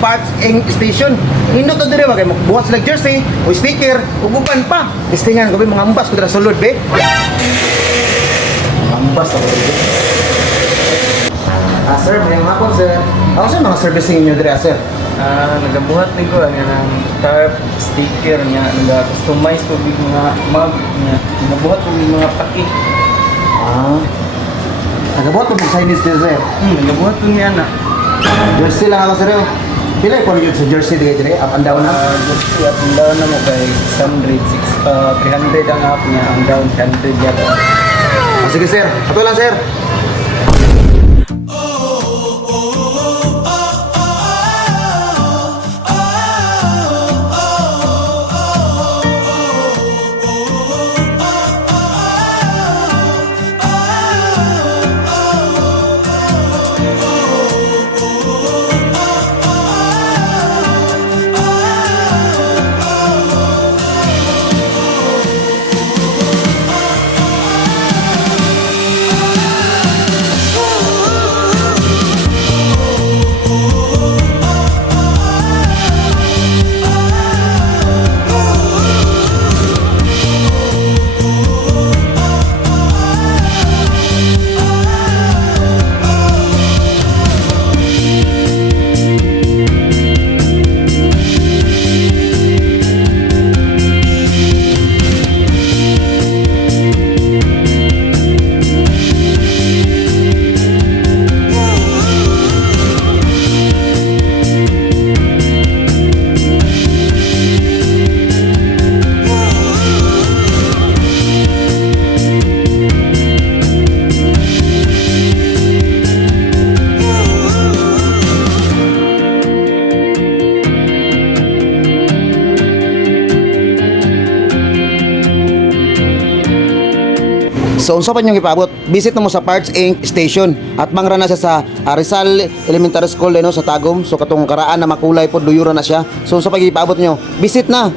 parts ink station. Indot to dire bagay buhat sila jersey o sticker ug uban pa. Listingan ko mga ambas ko dira sulod be. Ambas ako dito. Sir, may hapon sir. Ako sa mga servicing niyo dire sir. Nagabuhat ni ko ng tarp sticker niya, nag-customize ko big mga mug niya, nagabuhat ko big mga paki. Nagabuhat mo ng Chinese din sir. Nagabuhat ko niya na. Jersey lang ako sir. Pila ko yun sa jersey dire up and down na? Jersey up and down na mo kay 300 ang up niya, ang down 100 yata. Sige sir, ato lang sir. So unsa pa niyong ipaabot? Visit na mo sa Parts Ink Station at mangra na siya sa Rizal Elementary School no sa Tagum. So katong karaan na makulay pod luyuran na siya. So unsa pa ipaabot niyo? Visit na.